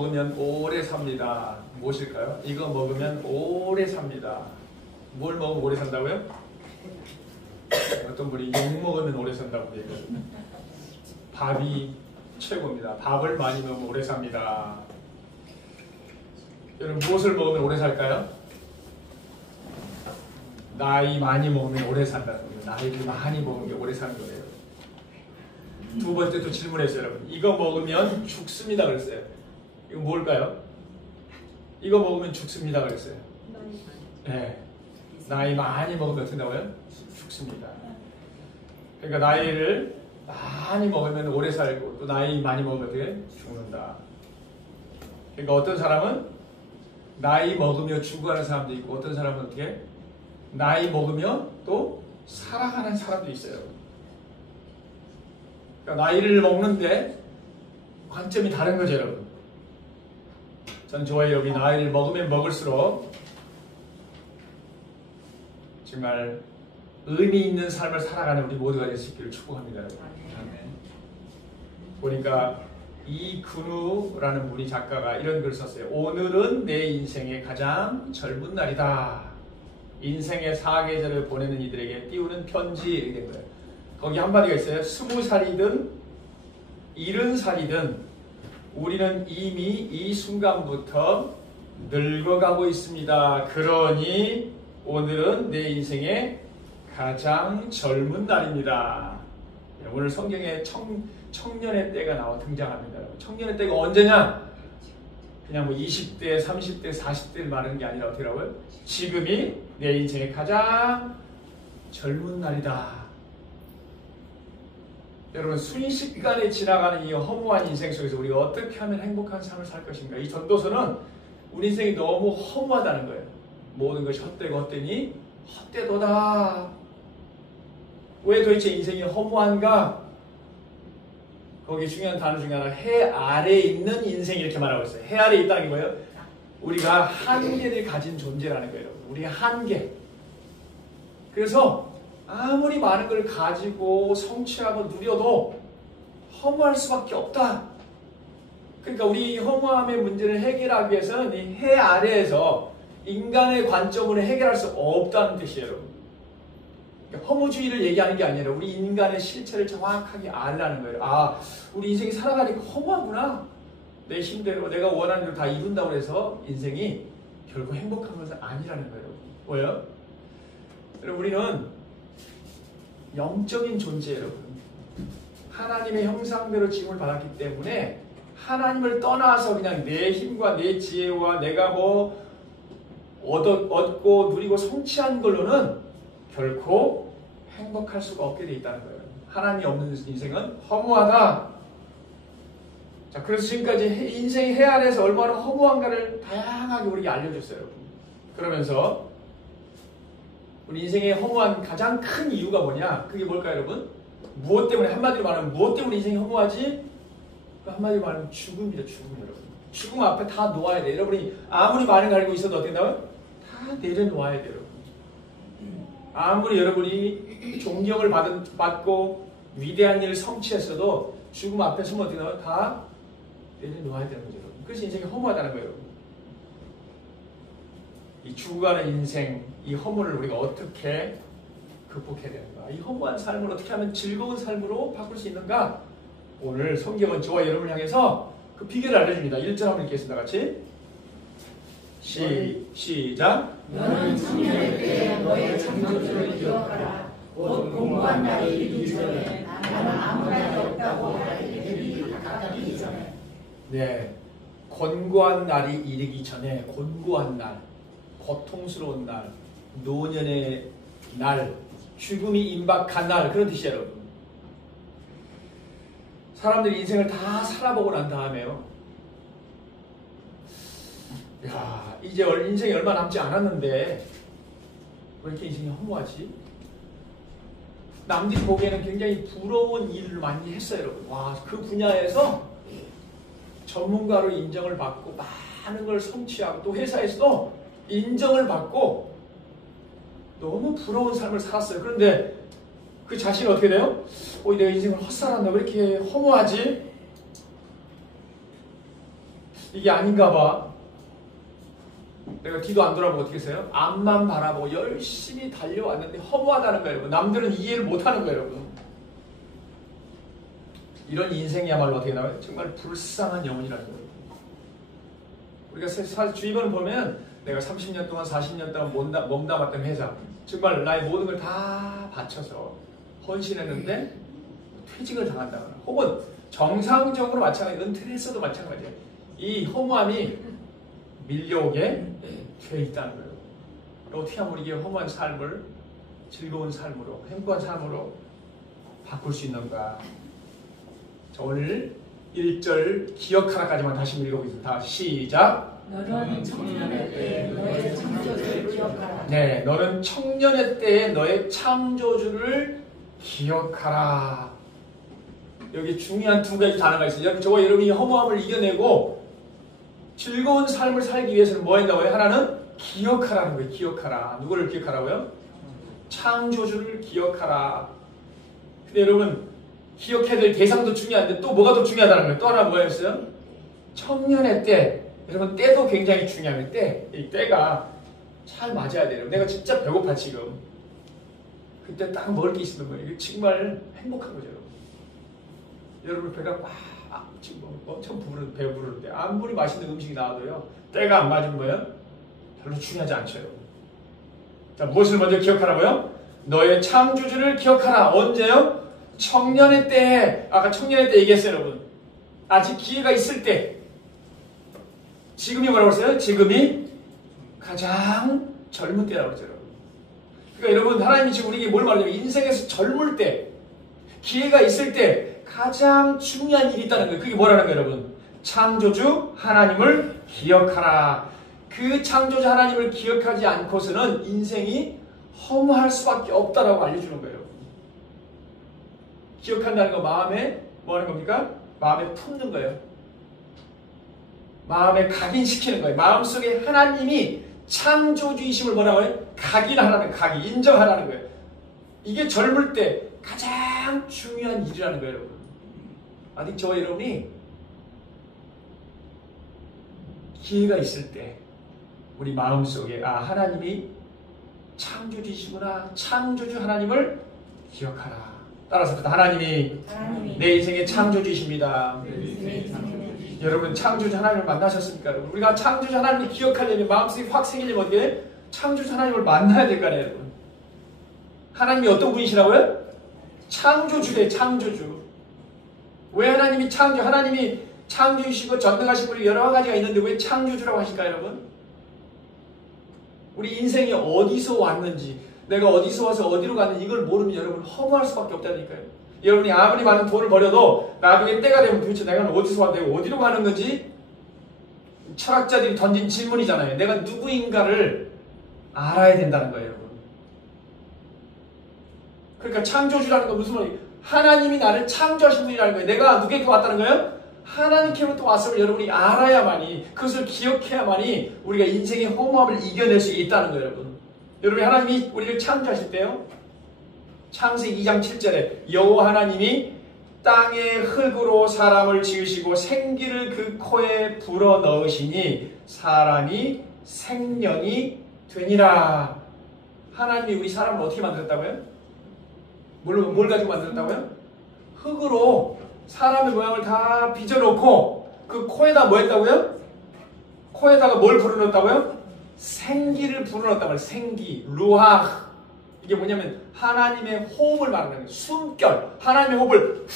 먹으면 오래 삽니다. 무엇일까요? 이거 먹으면 오래 삽니다. 뭘 먹으면 오래 산다고요? 어떤 분이 욕 먹으면 오래 산다고 얘기해요. 밥이 최고입니다. 밥을 많이 먹으면 오래 삽니다. 여러분 무엇을 먹으면 오래 살까요? 나이 많이 먹으면 오래 산다는 거예요. 나이를 많이 먹으면 오래 사는 거예요. 두 번째 또 질문했어요, 여러분. 이거 먹으면 죽습니다 그랬어요. 이거 뭘까요? 이거 먹으면 죽습니다 그랬어요. 네. 나이 많이 먹으면 어떻게 나와요? 죽습니다. 그러니까 나이를 많이 먹으면 오래 살고 또 나이 많이 먹으면 어떻게? 죽는다. 그러니까 어떤 사람은 나이 먹으며 죽어가는 사람도 있고 어떤 사람은 어떻게? 나이 먹으며 또 살아가는 사람도 있어요. 그러니까 나이를 먹는데 관점이 다른 거죠, 여러분. 전 저와 여러분이 나이를 먹으면 먹을수록 정말 의미 있는 삶을 살아가는 우리 모두가 될 수 있기를 축복합니다. 보니까 이근우라는 분이 작가가 이런 글을 썼어요. 오늘은 내 인생의 가장 젊은 날이다. 인생의 사계절을 보내는 이들에게 띄우는 편지 이렇게 된 거예요. 거기 한마디가 있어요. 20살이든 70살이든 우리는 이미 이 순간부터 늙어가고 있습니다. 그러니 오늘은 내 인생의 가장 젊은 날입니다. 오늘 성경에 청년의 때가 등장합니다. 청년의 때가 언제냐? 그냥 뭐 20대, 30대, 40대를 말하는 게 아니라 어떻게 하고요? 지금이 내 인생의 가장 젊은 날이다. 여러분 순식간에 지나가는 이 허무한 인생 속에서 우리가 어떻게 하면 행복한 삶을 살 것인가? 이 전도서는 우리 인생이 너무 허무하다는 거예요. 모든 것이 헛되고 헛되니 헛되도다. 왜 도대체 인생이 허무한가? 거기 중요한 단어 중에 하나 해 아래에 있는 인생 이렇게 말하고 있어요. 해 아래에 있다는 게 뭐예요? 우리가 한계를 가진 존재라는 거예요. 우리의 한계. 그래서 아무리 많은 걸 가지고 성취하고 누려도 허무할 수밖에 없다. 그러니까 우리 허무함의 문제를 해결하기 위해서는 이 해 아래에서 인간의 관점으로 해결할 수 없다는 뜻이에요. 그러니까 허무주의를 얘기하는 게 아니라 우리 인간의 실체를 정확하게 알라는 거예요. 아, 우리 인생이 살아가니까 허무하구나. 내 힘대로 내가 원하는 대로 다 이룬다고 해서 인생이 결국 행복한 것은 아니라는 거예요. 왜요? 여러분 우리는 영적인 존재예요, 여러분. 하나님의 형상대로 지음을 받았기 때문에 하나님을 떠나서 그냥 내 힘과 내 지혜와 내가 뭐 얻고 누리고 성취한 걸로는 결코 행복할 수가 없게 돼 있다는 거예요. 하나님이 없는 인생은 허무하다. 자, 그래서 지금까지 인생의 해 아래에서 얼마나 허무한가를 다양하게 우리에게 알려줬어요, 여러분. 그러면서 우리 인생의 허무한 가장 큰 이유가 뭐냐? 그게 뭘까요, 여러분? 무엇 때문에, 한마디로 말하면 무엇 때문에 인생이 허무하지? 한마디로 말하면 죽음이죠, 죽음, 여러분. 죽음 앞에 다 놓아야 돼요. 여러분이 아무리 많은 걸 알고 있어도 어떻게 나와요? 다 내려놓아야 돼요, 여러분. 아무리 여러분이 존경을 받고 위대한 일을 성취했어도 죽음 앞에 서면 어떻게 나와요? 다 내려놓아야 되는 거죠, 여러분. 그래서 인생이 허무하다는 거예요, 여러분. 이 죽어가는 인생, 이 허무를 우리가 어떻게 극복해야 되는가? 이 허무한 삶을 어떻게 하면 즐거운 삶으로 바꿀 수 있는가? 오늘 성경은 저와 여러분을 향해서 그 비결을 알려줍니다. 1절 한번 읽겠습니다. 같이. 시작. 너는 청년의 때에 너의 창조주를 기억하라. 곧 공부한 날이 이르기 전에 나는 아무 날이 없다고 할 일들이 가깝기 전에. 네, 곤고한 날이 이르기 전에, 곤고한 날, 고통스러운 날, 노년의 날, 죽음이 임박한 날, 그런 뜻이에요, 여러분. 사람들이 인생을 다 살아보고 난 다음에요. 야, 이제 인생이 얼마 남지 않았는데 왜 이렇게 인생이 허무하지? 남들이 보기에는 굉장히 부러운 일을 많이 했어요, 여러분. 와, 그 분야에서 전문가로 인정을 받고 많은 걸 성취하고 또 회사에서도 인정을 받고 너무 부러운 삶을 살았어요. 그런데 그 자신이 어떻게 돼요? 내가 인생을 헛살았나? 왜 이렇게 허무하지? 이게 아닌가 봐. 내가 뒤도 안 돌아보고 어떻게 했어요? 앞만 바라보고 열심히 달려왔는데 허무하다는 거예요, 여러분. 남들은 이해를 못하는 거예요, 여러분. 이런 인생이야말로 어떻게 나와요? 정말 불쌍한 영혼이라는 거예요. 우리가 사실 주위번을 보면 내가 30년 동안 40년 동안 몸담았던 회사, 정말 나의 모든 걸 다 바쳐서 헌신했는데 퇴직을 당한다거나 혹은 정상적으로 마찬가지, 은퇴를 했어도 마찬가지예요. 이 허무함이 밀려오게 돼 있다는 거예요. 어떻게 하면 이게 허무한 삶을 즐거운 삶으로, 행복한 삶으로 바꿀 수 있는가? 자, 오늘 1절 기억하라까지만 다시 읽어보겠습니다. 다 시작. 너는 청년의 때에 너의 창조주를 기억하라. 네, 너는 청년의 때에 너의 창조주를 기억하라. 여기 중요한 두 가지 단어가 있어요. 저와 여러분이 허무함을 이겨내고 즐거운 삶을 살기 위해서는 뭐 한다고요? 하나는 기억하라는 거예요. 기억하라. 누구를 기억하라고요? 창조주를 기억하라. 근데 여러분, 기억해야 될 대상도 중요한데 또 뭐가 더 중요하다는 거예요? 또 하나 뭐였어요? 청년의 때. 여러분, 때도 굉장히 중요해요. 이 때가 잘 맞아야 돼요. 내가 진짜 배고파 지금. 그때 딱 먹을 게 있으면 거예요. 이게 정말 행복한 거죠. 여러분, 배가 꽉 지금 엄청 배부르는데 아무리 맛있는 음식이 나와도요, 때가 안 맞으면 뭐예요? 별로 중요하지 않죠. 자, 무엇을 먼저 기억하라고요? 너의 창조주를 기억하라. 언제요? 청년의 때에. 아까 청년의 때 얘기했어요, 여러분. 아직 기회가 있을 때. 지금이 뭐라고 했어요? 지금이 가장 젊은 때라고 했죠, 여러분. 그러니까 여러분, 하나님이 지금 우리에게 뭘 말하냐면 인생에서 젊을 때, 기회가 있을 때 가장 중요한 일이 있다는 거예요. 그게 뭐라는 거예요, 여러분? 창조주 하나님을 기억하라. 그 창조주 하나님을 기억하지 않고서는 인생이 허무할 수밖에 없다라고 알려주는 거예요. 기억한다는 거 마음에 뭐 하는 겁니까? 마음에 품는 거예요. 마음에 각인시키는 거예요. 마음속에 하나님이 창조주이심을 뭐라고 해요? 각인하라는, 인정하라는 거예요. 이게 젊을 때 가장 중요한 일이라는 거예요, 여러분. 아직 저와 여러분이 기회가 있을 때 우리 마음속에 하나님이 창조주이시구나, 창조주 하나님을 기억하라. 따라서 하나님이 내 인생의 창조주이십니다. 여러분, 창조주 하나님을 만나셨습니까? 우리가 창조주 하나님을 기억하려면, 마음속에 확 새기려면 어떻게? 창조주 하나님을 만나야 될 거 아니에요, 여러분. 하나님이 어떤 분이시라고요? 창조주래, 창조주. 왜 하나님이 하나님이 창조주시고 전능하신 분이 여러 가지가 있는데 왜 창조주라고 하실까요, 여러분? 우리 인생이 어디서 왔는지, 내가 어디서 와서 어디로 갔는지 이걸 모르면 여러분 허무할 수밖에 없다니까요. 여러분이 아무리 많은 돈을 벌여도 나중에 때가 되면 도대체 내가 어디서 왔는데 어디로 가는 건지 철학자들이 던진 질문이잖아요. 내가 누구인가를 알아야 된다는 거예요, 여러분. 그러니까 창조주라는 건 무슨 말이에요? 하나님이 나를 창조하신 분이라는 거예요. 내가 누구에게 왔다는 거예요? 하나님께로부터 왔음을 여러분이 알아야만이, 그것을 기억해야만이 우리가 인생의 허무함을 이겨낼 수 있다는 거예요, 여러분. 여러분, 하나님이 우리를 창조하실 때요, 창세기 2장 7절에 여호와 하나님이 땅의 흙으로 사람을 지으시고 생기를 그 코에 불어 넣으시니 사람이 생명이 되니라. 하나님이 우리 사람을 어떻게 만들었다고요? 뭘 가지고 만들었다고요? 흙으로 사람의 모양을 다 빚어놓고 그 코에다 뭐 했다고요? 코에다가 뭘 불어넣었다고요? 생기를 불어넣었단 말이에요. 생기, 루아. 이게 뭐냐면 하나님의 호흡을 말하는 거예요. 숨결. 하나님의 호흡을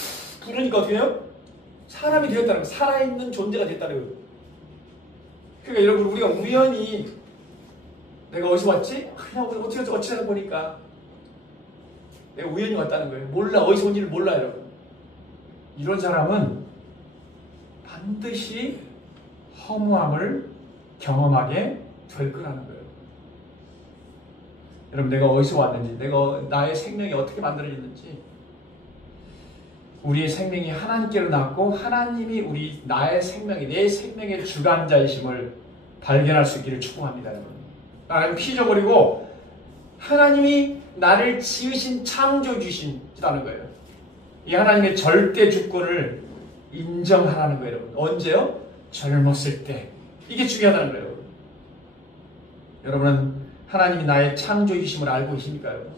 부르니까 어떻게 해요? 사람이 되었다는 거예요. 살아있는 존재가 됐다는 거예요. 그러니까 여러분, 우리가 우연히 내가 어디서 왔지? 그냥 어찌 하다 보니까 내가 우연히 왔다는 거예요. 몰라. 어디서 온지를 몰라요, 여러분. 이런 사람은 반드시 허무함을 경험하게 될 거라는 거예요. 여러분, 내가 어디서 왔는지, 나의 생명이 어떻게 만들어졌는지, 우리의 생명이 하나님께로 났고 하나님이 나의 생명이, 내 생명의 주관자이심을 발견할 수 있기를 축복합니다, 여러분. 나는 피조물이고 하나님이 나를 지으신 창조주신다는 거예요. 이 하나님의 절대 주권을 인정하라는 거예요, 여러분. 언제요? 젊었을 때. 이게 중요하다는 거예요. 여러분은 하나님이 나의 창조이심을 알고 계십니까, 여러분?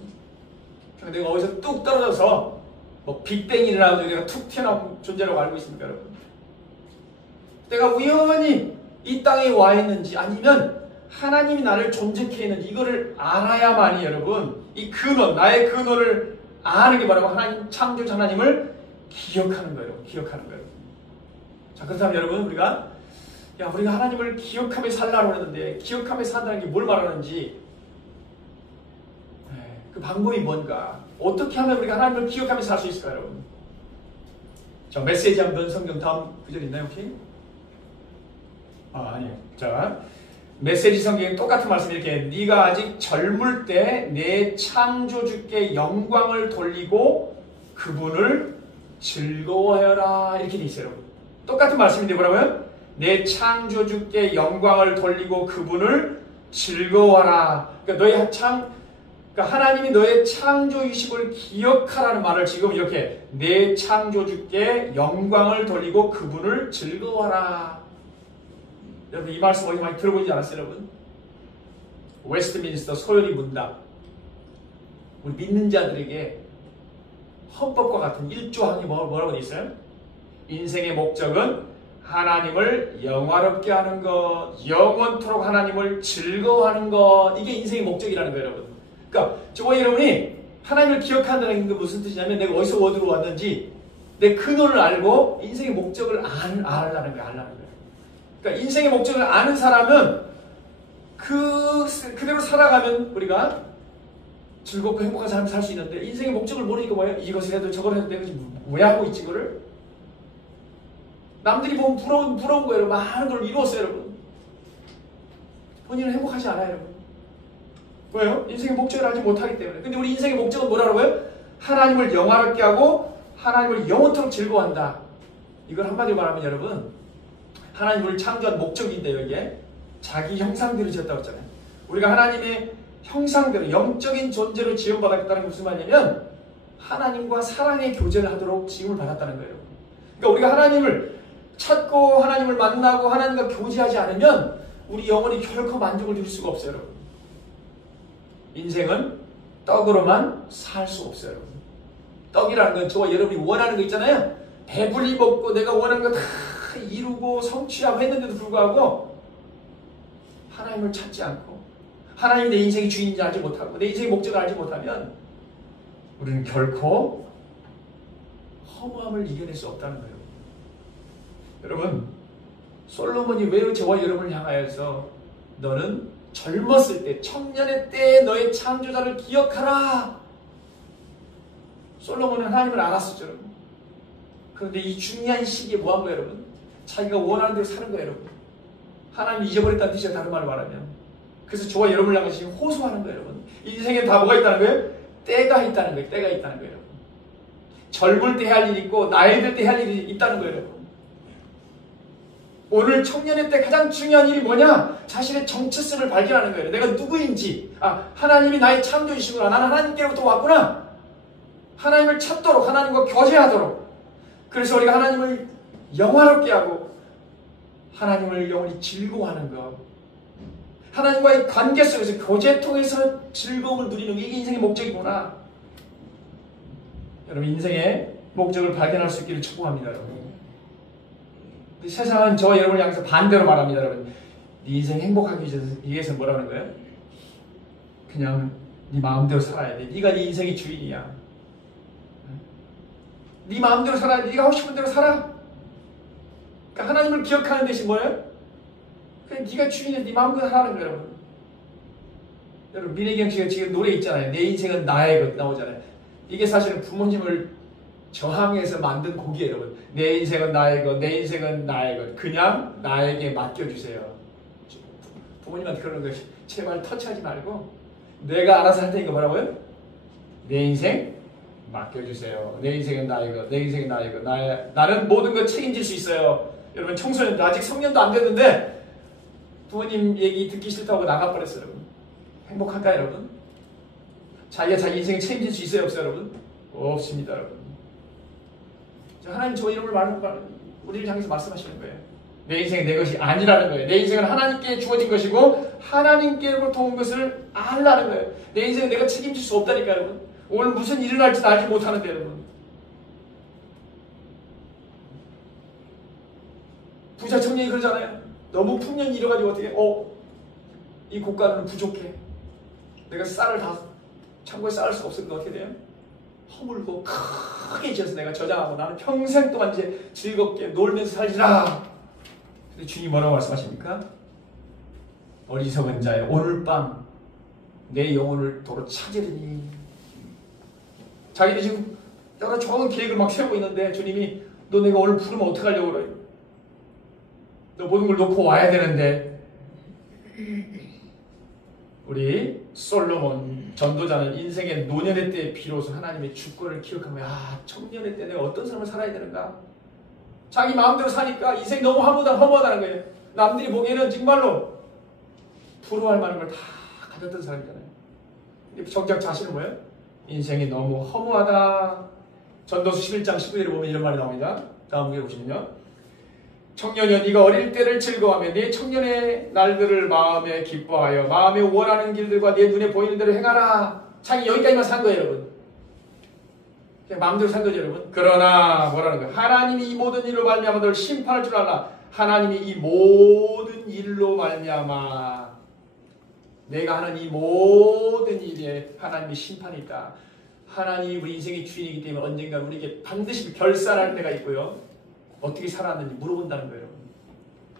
내가 어디서 뚝 떨어져서 뭐 빅뱅이 일어나도 내가 툭 튀어나온 존재라고 알고 있습니까, 여러분? 내가 우연히 이 땅에 와 있는지 아니면 하나님이 나를 존재케 했는지 이거를 알아야만이 여러분 이 근원, 나의 근원을 아는 게 바로 하나님, 창조자 하나님을 기억하는 거예요. 기억하는 거예요. 자, 그렇다면 여러분 우리가 하나님을 기억하며 살라고 했는데 기억하며 산다는 게 뭘 말하는지 그 방법이 뭔가 어떻게 하면 우리가 하나님을 기억하며 살 수 있을까요, 여러분? 자, 메시지 한번 성경 다음 구절 있나요, 혹시? 아니요. 자, 메시지 성경에 똑같은 말씀 이렇게 네가 아직 젊을 때 내 창조주께 영광을 돌리고 그분을 즐거워하여라 이렇게 돼 있어요. 여러분. 똑같은 말씀인데 뭐라고요? 내 창조주께 영광을 돌리고 그분을 즐거워하라. 그러니까 그러니까 하나님이 너의 창조이심을 기억하라는 말을 지금 이렇게 내 창조주께 영광을 돌리고 그분을 즐거워하라. 여러분 이 말씀 어디 많이 들어보지 않았어요, 여러분? 웨스트민스터 소요리 문답. 우리 믿는 자들에게 헌법과 같은 1조항이 뭐라고 돼 있어요? 인생의 목적은 하나님을 영화롭게 하는 것, 영원토록 하나님을 즐거워하는 것, 이게 인생의 목적이라는 거예요, 여러분. 그러니까 저와 여러분이 하나님을 기억한다는 게 무슨 뜻이냐면 내가 어디서 어디로 왔는지 내 근원을 알고 인생의 목적을 알라는 거예요. 그러니까 인생의 목적을 아는 사람은 그대로 살아가면 우리가 즐겁고 행복한 삶을 살 수 있는데 인생의 목적을 모르니까 뭐예요? 이것을 해도 저걸 해도 내가 지금 왜 하고 있지 이거를? 남들이 보면 부러운 거예요. 많은 걸 이루었어요, 여러분. 본인은 행복하지 않아요, 여러분. 왜요? 인생의 목적을 알지 못하기 때문에. 근데 우리 인생의 목적은 뭐라고요? 하나님을 영화롭게 하고 하나님을 영원토록 즐거워한다. 이걸 한마디로 말하면 여러분 하나님을 창조한 목적인데요, 이게 자기 형상대로 지었다고 했잖아요. 우리가 하나님의 형상대로 영적인 존재로 지원받았다는 게 무슨 말이냐면 하나님과 사랑의 교제를 하도록 지음을 받았다는 거예요. 그러니까 우리가 하나님을 찾고 하나님을 만나고 하나님과 교제하지 않으면 우리 영혼이 결코 만족을 누릴 수가 없어요, 여러분. 인생은 떡으로만 살 수 없어요, 여러분. 떡이라는 건 저와 여러분이 원하는 거 있잖아요. 배불리 먹고 내가 원하는 거 다 이루고 성취하고 했는데도 불구하고 하나님을 찾지 않고 하나님이 내 인생의 주인인지 알지 못하고 내 인생의 목적을 알지 못하면 우리는 결코 허무함을 이겨낼 수 없다는 거예요. 여러분, 솔로몬이 왜 저와 여러분을 향하여서 너는 젊었을 때, 청년의 때에 너의 창조자를 기억하라. 솔로몬은 하나님을 알았었죠, 여러분. 그런데 이 중요한 시기에 뭐 한 거예요, 여러분? 자기가 원하는 대로 사는 거예요, 여러분. 하나님을 잊어버렸다는 뜻이에요, 다른 말로 말하면. 그래서 저와 여러분을 향해서 지금 호소하는 거예요, 여러분. 인생에 다 뭐가 있다는 거예요? 때가 있다는 거예요, 때가 있다는 거예요, 여러분. 젊을 때 해야 할 일이 있고, 나이 들 때 해야 할 일이 있다는 거예요, 여러분. 오늘 청년의 때 가장 중요한 일이 뭐냐? 자신의 정체성을 발견하는 거예요. 내가 누구인지. 하나님이 나의 창조이시구나. 나는 하나님께로부터 왔구나. 하나님을 찾도록, 하나님과 교제하도록. 그래서 우리가 하나님을 영화롭게 하고 하나님을 영원히 즐거워하는 것. 하나님과의 관계 속에서 교제 통해서 즐거움을 누리는 게 이게 인생의 목적이구나. 여러분 인생의 목적을 발견할 수 있기를 축복합니다, 여러분. 세상은 저와 여러분을 향해서 반대로 말합니다, 여러분. 네 인생 행복하기 위해서 뭐라는 거예요? 그냥 네 마음대로 살아야 돼. 네가 네 인생의 주인이야. 네 마음대로 살아야 돼. 네가 하고 싶은 대로 살아. 그러니까 하나님을 기억하는 대신 뭐예요? 그냥 네가 주인이야. 네 마음대로 살아는 거예요, 여러분. 여러분 민혜경 씨가 지금 노래 있잖아요. 내 인생은 나의 것 나오잖아요. 이게 사실은 부모님을 저항해서 만든 곡이에요, 여러분. 내 인생은 나의 것, 내 인생은 나의 것. 그냥 나에게 맡겨주세요. 부모님한테 그러는 거 제발 터치하지 말고 내가 알아서 할 테니까 뭐라고요? 내 인생 맡겨주세요. 내 인생은 나의 것, 내 인생은 나의 것. 나는 모든 것 책임질 수 있어요. 여러분 청소년 아직 성년도 안 됐는데 부모님 얘기 듣기 싫다고 나가버렸어요, 여러분. 행복할까요, 여러분? 자기가 자기 인생을 책임질 수 있어요, 없어요, 여러분? 없습니다, 여러분. 하나님 저와 이름을 우리를 향해서 말씀하시는 거예요. 내 인생이 내 것이 아니라는 거예요. 내 인생은 하나님께 주어진 것이고 하나님께로부터 온 것을 알라는 거예요. 내 인생은 내가 책임질 수 없다니까 여러분. 오늘 무슨 일을 할지도 알지 못하는데 여러분. 부자 청년이 그러잖아요. 너무 풍년이 잃어가지고 어떻게 이 고가는 부족해. 내가 쌀을 다 창고에 쌓을 수 없으니까 어떻게 돼요? 허물고 크게 지어서 내가 저장하고 나는 평생 동안 이제 즐겁게 놀면서 살리라. 근데 주님 뭐라고 말씀하십니까? 어리석은 자여 오늘 밤 내 영혼을 도로 찾으리니. 자기들이 지금 여러 좋은 계획을 막 세우고 있는데 주님이 너 내가 오늘 부르면 어떡하려고 그래? 너 모든 걸 놓고 와야 되는데. 우리 솔로몬 전도자는 인생의 노년의 때에 비로소 하나님의 주권을 기억하며 청년의 때 내가 어떤 삶을 살아야 되는가? 자기 마음대로 사니까 인생이 너무 허무하다는 거예요. 남들이 보기에는 정말로 부러워할 만한 걸 다 가졌던 사람이잖아요. 근데 정작 자신은 뭐예요? 인생이 너무 허무하다. 전도서 11장 19절에 보면 이런 말이 나옵니다. 다음 문제 보시면요. 청년이여 네가 어릴 때를 즐거워하며 네 청년의 날들을 마음에 기뻐하여 마음에 원하는 길들과 네 눈에 보이는 대로 행하라. 자기 여기까지만 산 거예요 여러분. 그냥 마음대로 산 거죠 여러분. 그러나 뭐라는 거예요? 하나님이 이 모든 일로 말미암아 너를 심판할 줄 알라. 하나님이 이 모든 일로 말미암아 내가 하는 이 모든 일에 하나님의 심판이 있다. 하나님이 우리 인생의 주인이기 때문에 언젠가 우리에게 반드시 결산할 때가 있고요. 어떻게 살았는지 물어본다는 거예요.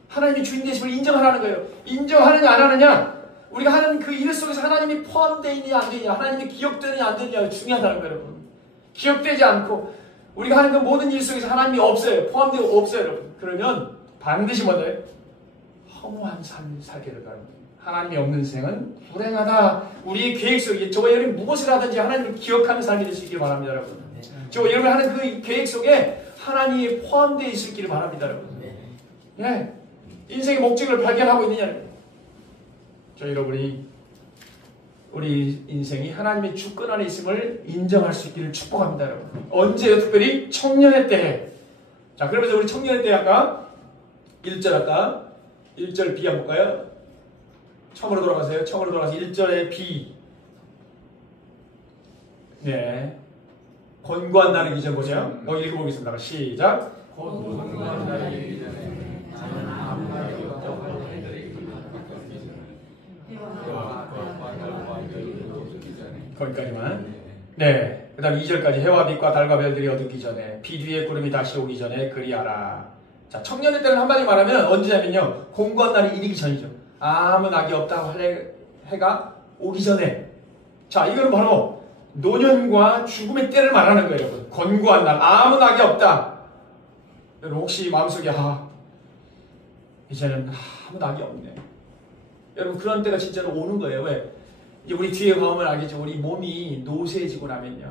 하나님이 주인 되심을 인정하라는 거예요. 인정하느냐 안 하느냐, 우리가 하는 그 일 속에서 하나님이 포함되어 있느냐 안 되느냐, 하나님이 기억되느냐 안 되느냐가 중요하다는 거예요 여러분. 기억되지 않고 우리가 하는 그 모든 일 속에서 하나님이 없어요. 포함되고 없어요 여러분. 그러면 반드시 뭐예요? 허무한 삶을 살게 될 거예요. 하나님이 없는 생은 불행하다. 우리의 계획 속에 저와 여러분이 무엇을 하든지 하나님을 기억하는 삶이 될 수 있기를 바랍니다 여러분. 저와 여러분이 하는 그 계획 속에 하나님이 포함되어 있을기를 바랍니다 여러분. 예, 인생의 목적을 발견하고 있느냐는, 저 여러분이 우리 인생이 하나님의 주권 안에 있음을 인정할 수 있기를 축복합니다 여러분. 언제요? 특별히 청년의 때에. 자, 그러면서 우리 청년의 때 아까 1절 B 한번 볼까요? 처음으로 돌아가세요. 처음으로 돌아가서 1절의 B. 네, 권고한 날이 이제 보세요. 읽어보겠습니다. 시작. 권고한 날이 이르기 전에 나는 아무 말이 없다고 해드리기 거기까지만. 네, 그 다음 2절까지 해와 빛과 달과 별들이 어둡기 전에 비 뒤에 구름이 다시 오기 전에 그리하라. 자, 청년의 때는 한마디 말하면 언제냐면요, 공고한 날이 이르기 전이죠. 아무 낙이 없다고 할 해가 오기 전에. 자, 이거는 바로 노년과 죽음의 때를 말하는 거예요 여러분. 권고한 날, 아무 낙이 없다. 여러분 혹시 마음속에 이제는 아무 낙이 없네. 여러분 그런 때가 진짜로 오는 거예요. 왜? 이제 우리 뒤에 가보면 알겠죠. 우리 몸이 노쇠해지고 나면요,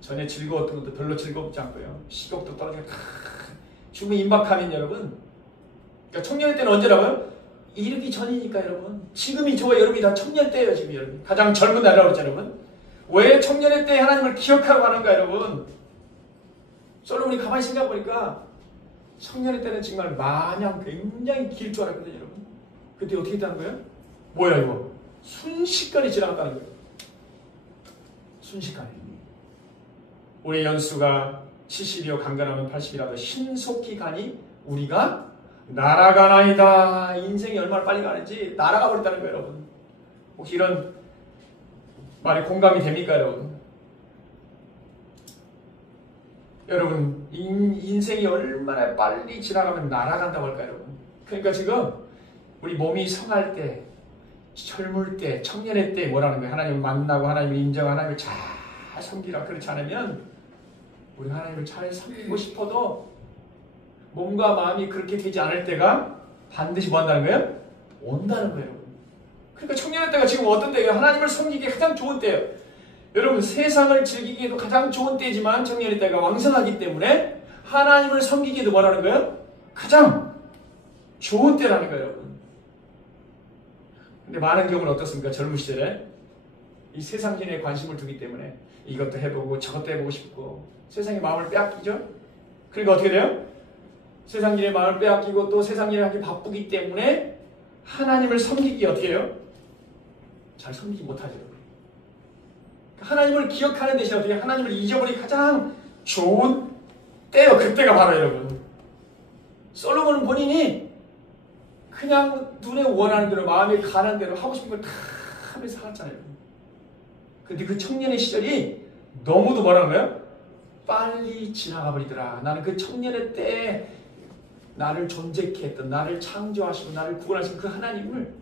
전에 즐거웠던 것도 별로 즐겁지 않고요, 식욕도 떨어지고 죽음이 임박하면 여러분, 그러니까 청년의 때는 언제라고요? 이르기 전이니까 여러분. 지금이 저와 여러분이 다 청년 때예요. 지금 여러분 가장 젊은 날이라고 그랬죠 여러분. 왜 청년의 때에 하나님을 기억하고 가는가 여러분? 솔로몬이 가만히 생각해보니까 청년의 때는 정말 마냥 굉장히 길 줄 알았거든요 여러분. 그때 어떻게 했다는 거예요? 뭐야 이거? 순식간에 지나갔다는 거예요. 순식간에. 우리의 연수가 70이요 강간하면 80이라도 신속히 가니 우리가 날아가나이다. 인생이 얼마나 빨리 가는지 날아가 버렸다는 거예요 여러분. 혹시 이런 말이 공감이 됩니까 여러분? 여러분 인생이 얼마나 빨리 지나가면 날아간다고 할까요 여러분? 그러니까 지금 우리 몸이 성할 때, 젊을 때, 청년의 때 뭐라는 거예요? 하나님을 만나고 하나님을 인정하고 하나님을 잘 섬기라. 그렇지 않으면 우리 하나님을 잘 섬기고 싶어도 몸과 마음이 그렇게 되지 않을 때가 반드시 뭐 한다는 거예요? 온다는 거예요. 그러니까 청년의 때가 지금 어떤 때예요? 하나님을 섬기기에 가장 좋은 때예요. 여러분 세상을 즐기기에도 가장 좋은 때지만 청년의 때가 왕성하기 때문에 하나님을 섬기기에도 뭐라는 거예요? 가장 좋은 때라는 거예요 여러분. 근데 많은 경우는 어떻습니까? 젊은 시절에 이 세상 진에 관심을 두기 때문에 이것도 해보고 저것도 해보고 싶고 세상에 마음을 빼앗기죠. 그러니까 어떻게 돼요? 세상 일에 마음을 빼앗기고 또 세상 일을 하기 바쁘기 때문에 하나님을 섬기기 어떻게 해요? 잘 섬기지 못하죠. 하나님을 기억하는 대신 어떻게 하나님을 잊어버리기 가장 좋은 때요. 그때가 바로 여러분. 솔로몬은 본인이 그냥 눈에 원하는 대로 마음에 가는 대로 하고 싶은 걸 다 하면서 살았잖아요. 근데 그 청년의 시절이 너무도 뭐라는 거예요? 빨리 지나가 버리더라. 나는 그 청년의 때에 나를 존재케 했던, 나를 창조하시고 나를 구원하신 그 하나님을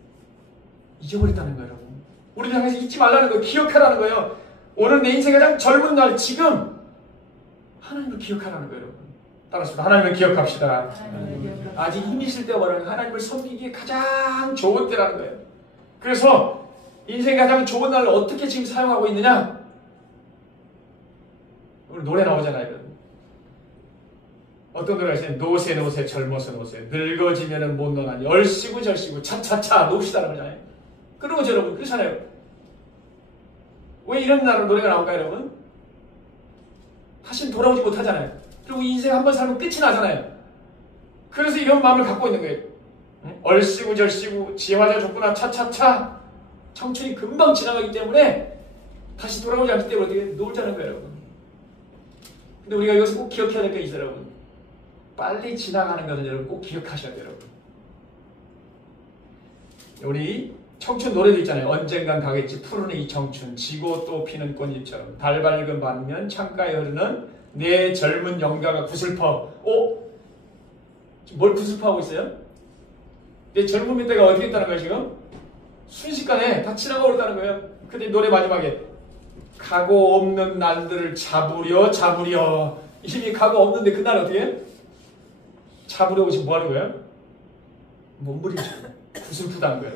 잊어버렸다는 거예요, 여러분. 우리는 항상 잊지 말라는 거예요. 기억하라는 거예요. 오늘 내 인생의 가장 젊은 날 지금 하나님을 기억하라는 거예요, 여러분. 따라서 하나님을 기억합시다. 아직 힘이 있을 때 말하는 하나님을 섬기기에 가장 좋은 때라는 거예요. 그래서 인생의 가장 좋은 날을 어떻게 지금 사용하고 있느냐? 오늘 노래 나오잖아요, 여러분. 어떤 노래가 있어요? 노세 노세 젊어서 노세 늙어지면은 못 노나니 얼씨구 절씨구 차차차 놉시다라는 거잖아요. 그런 거죠, 여러분. 그렇잖아요. 왜 이런 날은 노래가 나올까요, 여러분? 다시는 돌아오지 못하잖아요. 그리고 인생 한번 살면 끝이 나잖아요. 그래서 이런 마음을 갖고 있는 거예요. 얼씨구 절씨구 지화자 좋구나 차차차. 청춘이 금방 지나가기 때문에 다시 돌아오지 않기 때문에 어떻게 놀자는 거예요, 여러분. 근데 우리가 여기서 꼭 기억해야 될 게 있어요, 여러분. 빨리 지나가는 것은 여러분 꼭 기억하셔야 돼요, 여러분. 우리 청춘 노래도 있잖아요. 언젠간 가겠지 푸른 이 청춘 지고 또 피는 꽃잎처럼 달 밝은 반면 창가에 흐르는 내 젊은 영가가 구슬퍼. 지금 뭘 구슬퍼하고 있어요? 내 젊은 때가 어떻게 있다는 거예요, 지금? 순식간에 다 지나가고 있다는 거예요. 근데 노래 마지막에 가고 없는 날들을 잡으려 이미 가고 없는데 그날 어떻게 해? 잡으려고 지금 뭐 하는 거예요? 몸부림치고 구슬프다는 거예요.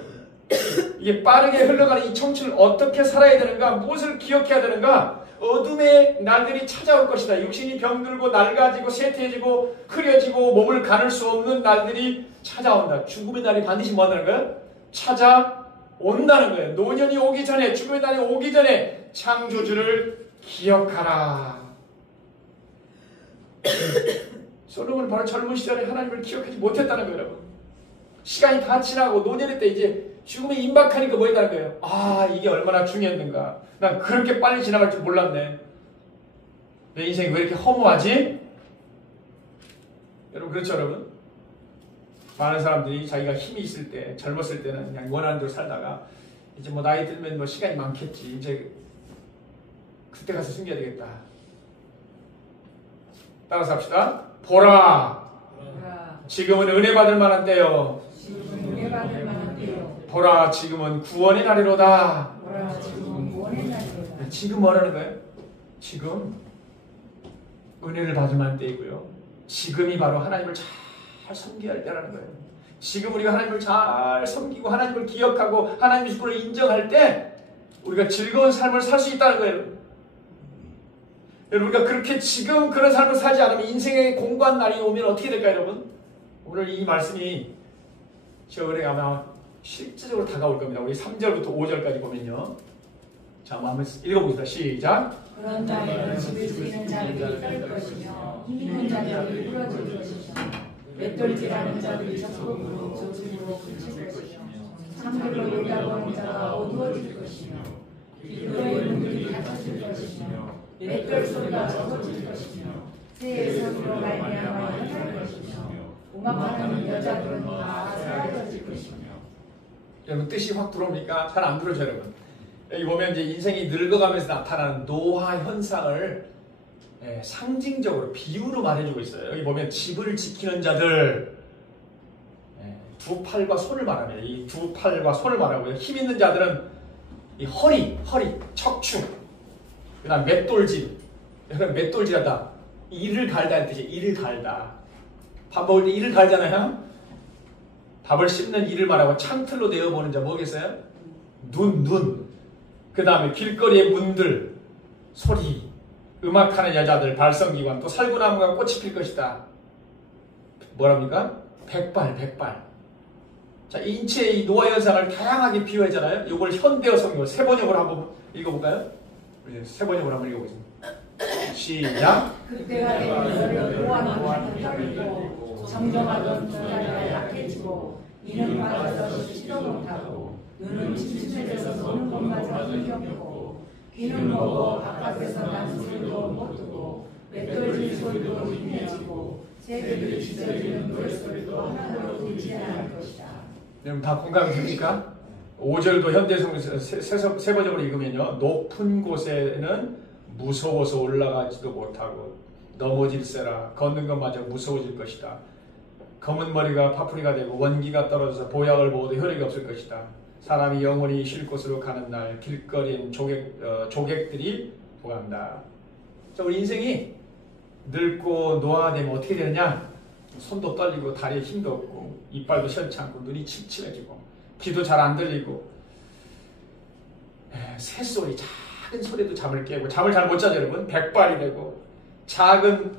이게 빠르게 흘러가는 이 청춘을 어떻게 살아야 되는가, 무엇을 기억해야 되는가. 어둠의 날들이 찾아올 것이다. 육신이 병들고 낡아지고 쇠퇴해지고 흐려지고 몸을 가눌 수 없는 날들이 찾아온다. 죽음의 날이 반드시 뭐 한다는 거예요? 찾아온다는 거예요. 노년이 오기 전에, 죽음의 날이 오기 전에 창조주를 기억하라. 솔로몬은 바로 젊은 시절에 하나님을 기억하지 못했다는 거예요, 여러분. 시간이 다 지나고 노년의 때 이제 죽음에 임박하니까 뭐 했다는 거예요? 아, 이게 얼마나 중요했는가. 난 그렇게 빨리 지나갈 줄 몰랐네. 내 인생이 왜 이렇게 허무하지? 여러분, 그렇죠, 여러분? 많은 사람들이 자기가 힘이 있을 때, 젊었을 때는 그냥 원하는 대로 살다가 이제 뭐 나이 들면 뭐 시간이 많겠지. 이제 그때 가서 숨겨야 되겠다. 따라서 합시다. 보라. 지금은 은혜 받을 만한 때요. 보라, 지금은 구원의 날이로다. 지금 뭐라는 거예요? 지금 은혜를 받을 만한 때이고요. 지금이 바로 하나님을 잘 섬겨야 할 때라는 거예요. 지금 우리가 하나님을 잘 섬기고 하나님을 기억하고 하나님의 주권을 인정할 때 우리가 즐거운 삶을 살 수 있다는 거예요. 여러분, 우리가 그렇게 지금 그런 삶을 살지 않으면 인생의 공고한 날이 오면 어떻게 될까요, 여러분? 오늘 이 말씀이 저번에 아마 실질적으로 다가올 겁니다. 우리 3절부터 5절까지 보면요. 자, 한번 읽어보겠습니다. 시작. 그런 날에는 집을 지키는 자들이 떨 것이며 힘 있는 자들이 부러질 것이며 맷돌질하는 자들이 적극으로 조직으로 그칠 것이며 창들로 올라오는 자가 어두워질 것이며 길로의 문들이 닫혀질 것이며 맷돌 소리가 적어질 것이며 새의 소리로 말미암아 연할 것이며 음악하는 여자들은 다 사라져질 것이며. 여러분, 뜻이 확 들어옵니까? 잘 안 들어져요, 여러분. 여기 보면 이제 인생이 늙어가면서 나타나는 노화 현상을 상징적으로 비유로 말해주고 있어요. 여기 보면 집을 지키는 자들, 두 팔과 손을 말합니다. 이 두 팔과 손을 말하고요. 힘 있는 자들은 이 허리, 척추, 그 다음 맷돌질. 여러분, 맷돌질하다. 이를 갈다는 뜻이에요. 이를 갈다. 밥 먹을 때 이를 갈잖아요. 밥을 씹는 이를 말하고 창틀로 내어보는 자 뭐겠어요? 눈. 그 다음에 길거리의 문들, 소리, 음악하는 여자들, 발성기관, 또 살구나무가 꽃이 필 것이다. 뭐랍니까? 백발. 자, 인체의 이 노화 현상을 다양하게 비유하잖아요. 이걸 현대어 성경 세 번역으로 한번 읽어볼까요? 세 번역으로 한번 읽어보겠습니다. 시작. 그때가 되면 너를 노아는 떨리고 정정하던 두 다리가 약해지고 이는 빠져서 걷지도 못하고 눈은 침침해져서 보는 것마저 힘겹고 귀는 보고 바깥에서 난 소리도 못 듣고 맷돌질 소리도 힘내지고 새들이 짖어지는 노랫소리도 하나도 들리지 않을 것이다. 여러분 다 공감이 됩니까? 5절도 현대성에서 세 번역으로 읽으면요. 높은 곳에는 무서워서 올라가지도 못하고 넘어질세라 걷는 것마저 무서워질 것이다. 검은 머리가 파풀이가 되고 원기가 떨어져서 보약을 먹어도 효력이 없을 것이다. 사람이 영원히 쉴 곳으로 가는 날 길거리엔 조객들이 보간다. 자, 우리 인생이 늙고 노화가 되면 어떻게 되느냐? 손도 떨리고 다리에 힘도 없고 이빨도 시원치 않고 눈이 침침해지고 귀도 잘 안 들리고 새소리 작은 소리도 잠을 깨고 잠을 잘 못 자죠 여러분. 백발이 되고 작은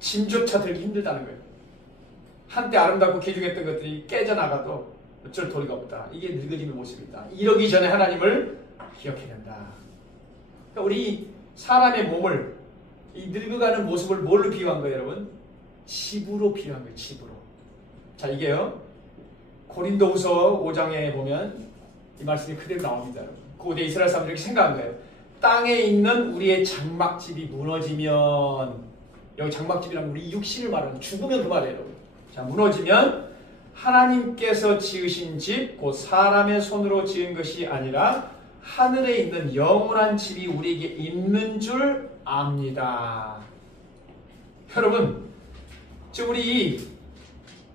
짐조차 들기 힘들다는 거예요. 한때 아름답고 귀중했던 것들이 깨져나가도 어쩔 도리가 없다. 이게 늙어짐의 모습이다. 이러기 전에 하나님을 기억해야 된다. 그러니까 우리 사람의 몸을 이 늙어가는 모습을 뭘로 비유한 거예요 여러분? 집으로 비유한 거예요. 집으로. 자 이게요 고린도후서 5장에 보면 이 말씀이 그대로 나옵니다. 고대 이스라엘 사람들이 이렇게 생각한 거예요. 땅에 있는 우리의 장막집이 무너지면, 여기 장막집이라면 우리 육신을 말하는 죽으면 그 말이에요. 자 무너지면 하나님께서 지으신 집, 곧 사람의 손으로 지은 것이 아니라 하늘에 있는 영원한 집이 우리에게 있는 줄 압니다. 여러분, 지금 우리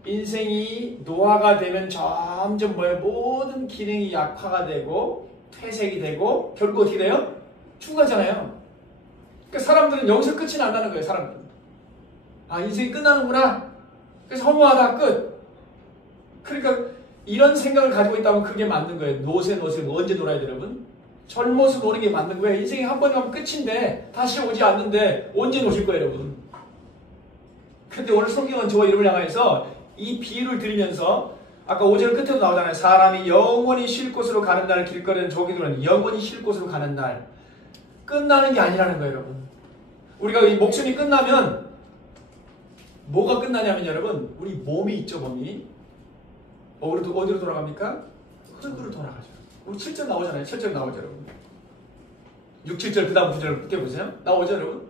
인생이 노화가 되면 점점 모든 기능이 약화가 되고 퇴색이 되고 결국 어떻게 돼요? 죽어가잖아요. 그러니까 사람들은 여기서 끝이 난다는 거예요. 사람들은. 아 인생이 끝나는구나. 그래서 허무하다 끝. 그러니까 이런 생각을 가지고 있다면 그게 맞는 거예요. 노세 뭐 언제 놀아야 돼요 여러분? 젊어서 노는 게 맞는 거예요. 인생이 한 번 가면 끝인데 다시 오지 않는데 언제 노실 거예요 여러분? 근데 오늘 성경은 저와 여러분을 향해서 이 비유를 드리면서 아까 5절 끝에도 나오잖아요. 사람이 영원히 쉴 곳으로 가는 날 길거리는 조기들은 영원히 쉴 곳으로 가는 날 끝나는 게 아니라는 거예요 여러분. 우리가 이 목숨이 끝나면 뭐가 끝나냐면 여러분 우리 몸이 있죠. 몸이 어디로 돌아갑니까? 흙으로 돌아가죠. 우리 7절 나오잖아요. 7절 나오죠 여러분. 6, 7절 그 다음 9절 그때 보세요. 나오죠 여러분.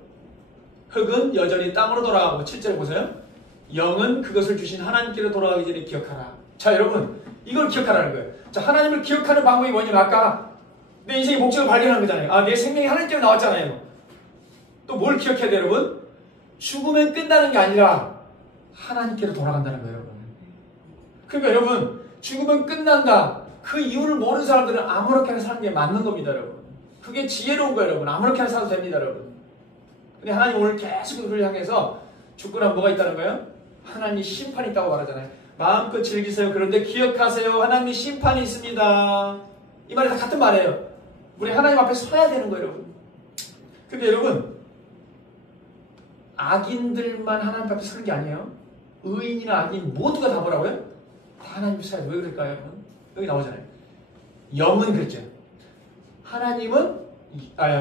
흙은 여전히 땅으로 돌아가고 7절 보세요. 영은 그것을 주신 하나님께로 돌아가기 전에 기억하라. 자 여러분 이걸 기억하라는 거예요. 자 하나님을 기억하는 방법이 뭐냐면 아까 내 인생의 목적을 발견한 거잖아요. 아 내 생명이 하나님께로 나왔잖아요. 또 뭘 기억해야 돼요 여러분? 죽으면 끝나는 게 아니라 하나님께로 돌아간다는 거예요 여러분. 그러니까 여러분 죽으면 끝난다. 그 이유를 모르는 사람들은 아무렇게나 사는 게 맞는 겁니다 여러분. 그게 지혜로운 거예요 여러분. 아무렇게나 살아도 됩니다 여러분. 근데 하나님 오늘 계속 우리를 향해서 죽고 나면 뭐가 있다는 거예요? 하나님이 심판이 있다고 말하잖아요. 마음껏 즐기세요. 그런데 기억하세요. 하나님이 심판이 있습니다. 이 말이 다 같은 말이에요. 우리 하나님 앞에 서야 되는 거예요 여러분. 근데 여러분 악인들만 하나님 앞에 서는 게 아니에요. 의인이나 악인 모두가 다 뭐라고요? 다 하나님 앞에 서야 돼요. 왜 그럴까요 여러분? 여기 나오잖아요. 영은 그랬죠.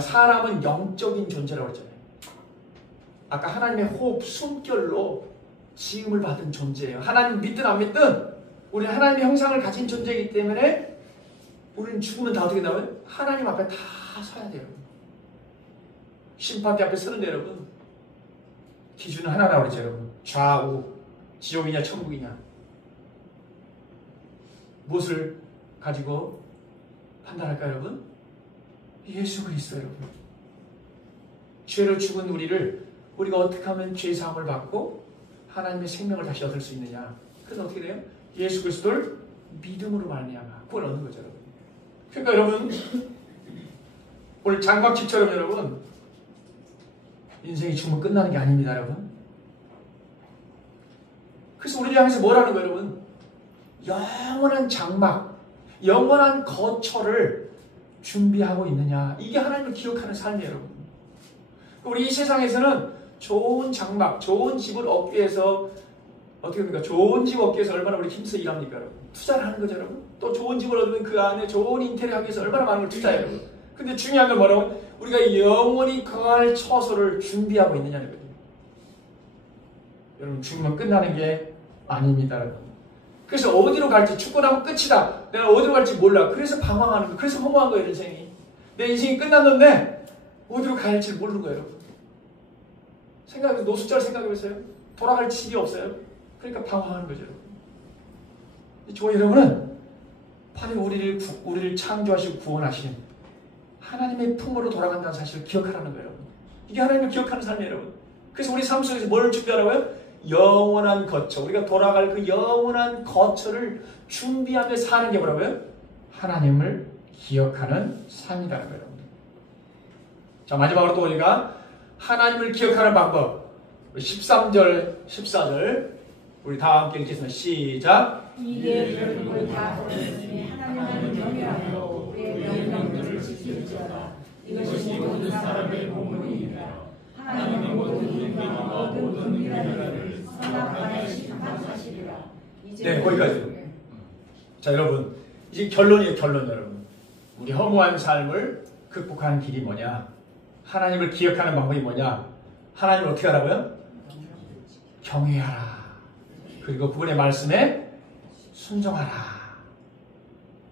사람은 영적인 존재라고 했잖아요. 아까 하나님의 호흡, 숨결로 지음을 받은 존재예요. 하나님 믿든 안 믿든 우리는 하나님의 형상을 가진 존재이기 때문에 우리는 죽으면 다 어떻게 나와요? 하나님 앞에 다 서야 돼요. 심판대 앞에 서는데 여러분 기준은 하나라고 그랬죠 여러분. 좌우, 지옥이냐 천국이냐 무엇을 가지고 판단할까요 여러분? 예수 그리스도 여러분. 죄로 죽은 우리가 어떻게 하면 죄사함을 받고 하나님의 생명을 다시 얻을 수 있느냐? 그래서 어떻게 돼요? 예수 그리스도를 믿음으로 말미암아 그걸 얻는 거죠 여러분. 그러니까 여러분 오늘 장막집처럼 여러분 인생이 죽으면 끝나는 게 아닙니다 여러분. 그래서 우리를 향해서 뭐라는 거예요 여러분? 영원한 장막, 영원한 거처를 준비하고 있느냐? 이게 하나님을 기억하는 삶이에요 여러분. 우리 이 세상에서는 좋은 장막, 좋은 집을 얻기 위해서 어떻게 합니까? 좋은 집 얻기 위해서 얼마나 우리 힘써 일합니까 여러분? 투자를 하는 거죠 여러분. 또 좋은 집을 얻으면 그 안에 좋은 인테리어 하기 위해서 얼마나 많은 걸 투자해요 여러분. 근데 중요한 건 뭐라고? 우리가 영원히 거할 처소를 준비하고 있느냐는 거예요. 여러분 죽으면 끝나는 게 아닙니다. 여러분. 그래서 어디로 갈지 죽고 나면 끝이다. 내가 어디로 갈지 몰라. 그래서 방황하는 거. 그래서 허무한 거예요. 인생이. 내 인생이 끝났는데 어디로 가야 할지 모르는 거예요. 여러분. 노숙자를 생각해보세요. 돌아갈 집이 없어요. 그러니까 방황하는 거죠. 여러분. 저 여러분은 바로 우리를 창조하시고 구원하신 하나님의 품으로 돌아간다는 사실을 기억하라는 거예요. 이게 하나님을 기억하는 삶이에요. 여러분. 그래서 우리 삶 속에서 뭘 준비하라고요? 영원한 거처. 우리가 돌아갈 그 영원한 거처를 준비하며 사는 게 뭐라고요? 하나님을 기억하는 삶이라는 거예요. 자, 마지막으로 또 우리가 하나님을 기억하는 방법. 13절, 14절 우리 다 함께 읽겠습니다. 시작. 이게 결국은 다 버렸으니 하나님을 경외하고 그의 명령들을 지킬지어다. 이것이 모든 사람의 본분이니라. 하나님은 모든 인간과 모든 분이라를 선악과의 심판하시리라. 네, 거기까지. 자, 여러분, 이제 결론이에요. 결론. 여러분, 우리 허무한 삶을 극복하는 길이 뭐냐? 하나님을 기억하는 방법이 뭐냐? 하나님을 어떻게 하라고요? 경외하라. 그리고 그분의 말씀에 순종하라.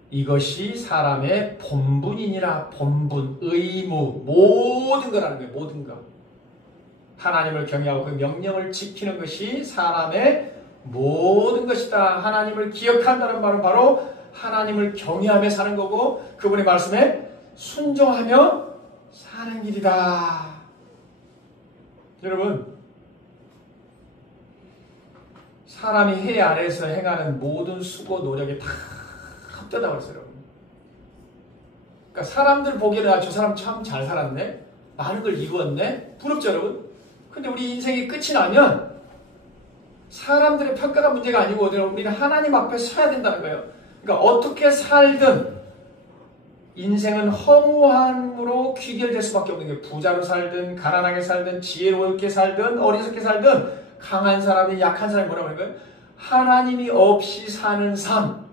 이것이 사람의 본분이니라. 본분, 의무, 모든 거라는 거예요. 모든 것. 하나님을 경외하고 그 명령을 지키는 것이 사람의 모든 것이다. 하나님을 기억한다는 말은 바로 하나님을 경외하며 사는 거고 그분의 말씀에 순종하며 사는 길이다. 여러분, 사람이 해 아래에서 행하는 모든 수고 노력이 다 헛되다고 했어요. 여러분. 그러니까 사람들 보기에는 저 사람 참 잘 살았네, 많은 걸 이루었네, 부럽죠 여러분? 근데 우리 인생이 끝이 나면 사람들의 평가가 문제가 아니고 우리는 하나님 앞에 서야 된다는 거예요. 그러니까 어떻게 살든 인생은 허무함으로 귀결될 수밖에 없는 게, 부자로 살든 가난하게 살든 지혜롭게 살든 어리석게 살든 강한 사람이 약한 사람이 뭐라고 하는 거예요? 하나님이 없이 사는 삶,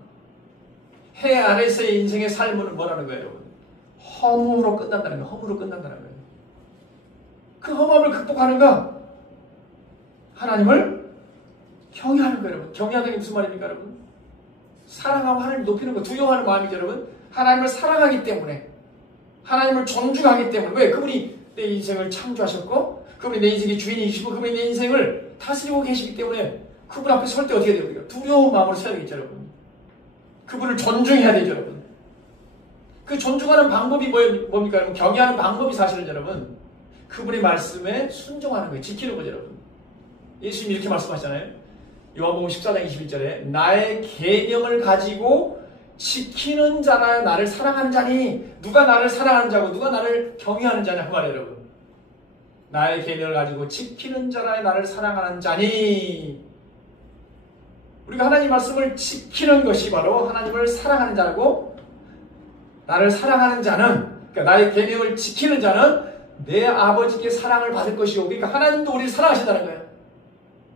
해 아래서의 인생의 삶은 뭐라는 거예요 여러분? 허무로 끝난다는 거예요. 허무로 끝난다는 거예요. 그 허무함을 극복하는가? 하나님을 경외하는 거예요 여러분. 경외하는 게 무슨 말입니까 여러분? 사랑하고 하나님을 높이는 거, 두려워하는 마음이죠 여러분. 하나님을 사랑하기 때문에, 하나님을 존중하기 때문에. 왜? 그분이 내 인생을 창조하셨고 그분이 내 인생의 주인이시고 그분이 내 인생을 다스리고 계시기 때문에 그분 앞에 설 때 어떻게 돼요? 우리가 두려운 마음으로 서야 되겠죠 여러분. 그분을 존중해야 되죠 여러분. 그 존중하는 방법이 뭡니까 여러분? 경외하는 방법이 사실은 여러분 그분의 말씀에 순종하는 거예요. 지키는 거죠 여러분. 예수님이 이렇게 말씀하시잖아요. 요한복음 14장 21절에 나의 계명을 가지고 지키는 자라 나를 사랑하는 자니. 누가 나를 사랑하는 자고 누가 나를 경외하는 자냐 그 말이에요 여러분. 나의 계명을 가지고 지키는 자라 나를 사랑하는 자니. 우리가 하나님 말씀을 지키는 것이 바로 하나님을 사랑하는 자고, 나를 사랑하는 자는, 그러니까 나의 계명을 지키는 자는 내 아버지께 사랑을 받을 것이고, 그러니까 하나님도 우리를 사랑하신다는 거예요.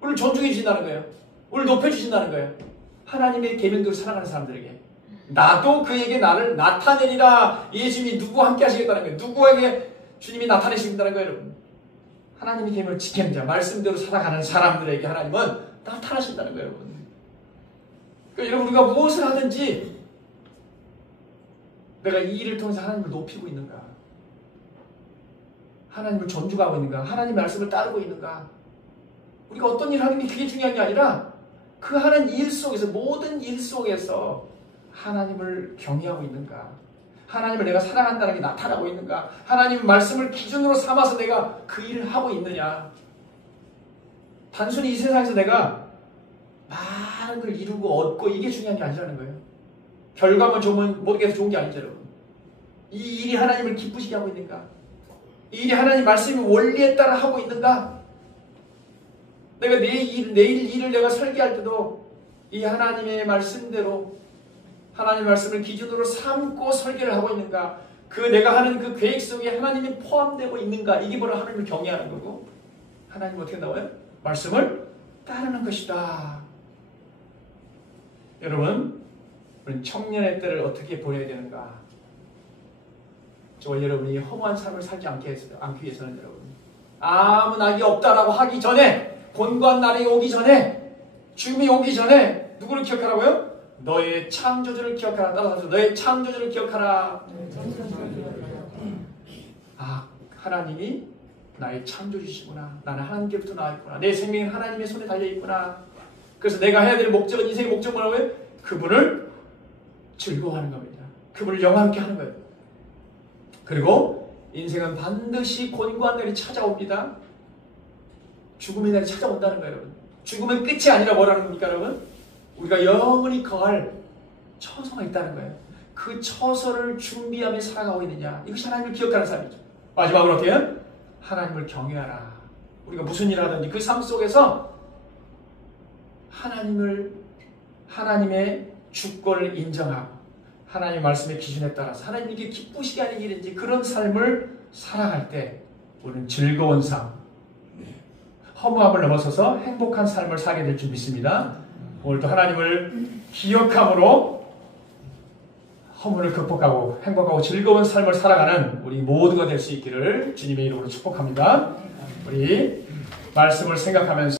우리를 존중해 주신다는 거예요. 우리를 높여 주신다는 거예요. 하나님의 계명대로 사랑하는 사람들에게 나도 그에게 나를 나타내리라. 예수님이 누구와 함께 하시겠다는 거예요. 누구에게 주님이 나타내시겠다는 거예요 여러분. 하나님의 계명을 지키는 자, 말씀대로 살아가는 사람들에게 하나님은 나타나신다는 거예요 여러분. 그러니까 여러분, 우리가 무엇을 하든지 내가 이 일을 통해서 하나님을 높이고 있는가, 하나님을 존중하고 있는가, 하나님의 말씀을 따르고 있는가. 우리가 어떤 일을 하는 게 그게 중요한 게 아니라 그 하는 일 속에서, 모든 일 속에서 하나님을 경외하고 있는가, 하나님을 내가 사랑한다는 게 나타나고 있는가, 하나님의 말씀을 기준으로 삼아서 내가 그 일을 하고 있느냐. 단순히 이 세상에서 내가 많은 걸 이루고 얻고 이게 중요한 게 아니라는 거예요. 결과만 좋으면 모든 게 더 좋은 게 아니죠 여러분. 이 일이 하나님을 기쁘시게 하고 있는가, 이 일이 하나님 말씀의 원리에 따라 하고 있는가. 내가 내일 일을 내가 설계할 때도 이 하나님의 말씀대로, 하나님의 말씀을 기준으로 삼고 설계를 하고 있는가, 그 내가 하는 그 계획 속에 하나님이 포함되고 있는가. 이게 바로 하나님을 경외하는 거고, 하나님 어떻게 나와요? 말씀을 따르는 것이다. 여러분, 우리 청년의 때를 어떻게 보내야 되는가? 여러분이 허무한 삶을 살지 않기 위해서는 여러분, 아무 낙이 없다라고 하기 전에, 곤고한 날이 오기 전에 죽음이 오기 전에 누구를 기억하라고요? 너의 창조주를 기억하라. 따라서 너의 창조주를 기억하라. 아, 하나님이 나의 창조주시구나. 나는 하나님께부터 나왔구나. 내 생명은 하나님의 손에 달려있구나. 그래서 내가 해야 될 목적은, 인생의 목적은 뭐라고요? 그분을 즐거워하는 겁니다. 그분을 영화롭게 하는 거예요. 그리고 인생은 반드시 곤고한 날이 찾아옵니다. 죽음의 날이 찾아온다는 거예요, 여러분. 죽음은 끝이 아니라 뭐라는 겁니까, 여러분? 우리가 영원히 거할 처소가 있다는 거예요. 그 처소를 준비하며 살아가고 있느냐. 이것이 하나님을 기억하는 삶이죠. 마지막으로 어떻게 해요? 하나님을 경외하라. 우리가 무슨 일을 하든지 그 삶 속에서 하나님의 주권을 인정하고 하나님의 말씀의 기준에 따라서 하나님께 기쁘시게 하는 일인지 그런 삶을 살아갈 때 우리는 즐거운 삶, 허무함을 넘어서서 행복한 삶을 살게 될 줄 믿습니다. 오늘도 하나님을 기억함으로 허물을 극복하고 행복하고 즐거운 삶을 살아가는 우리 모두가 될 수 있기를 주님의 이름으로 축복합니다. 우리 말씀을 생각하면서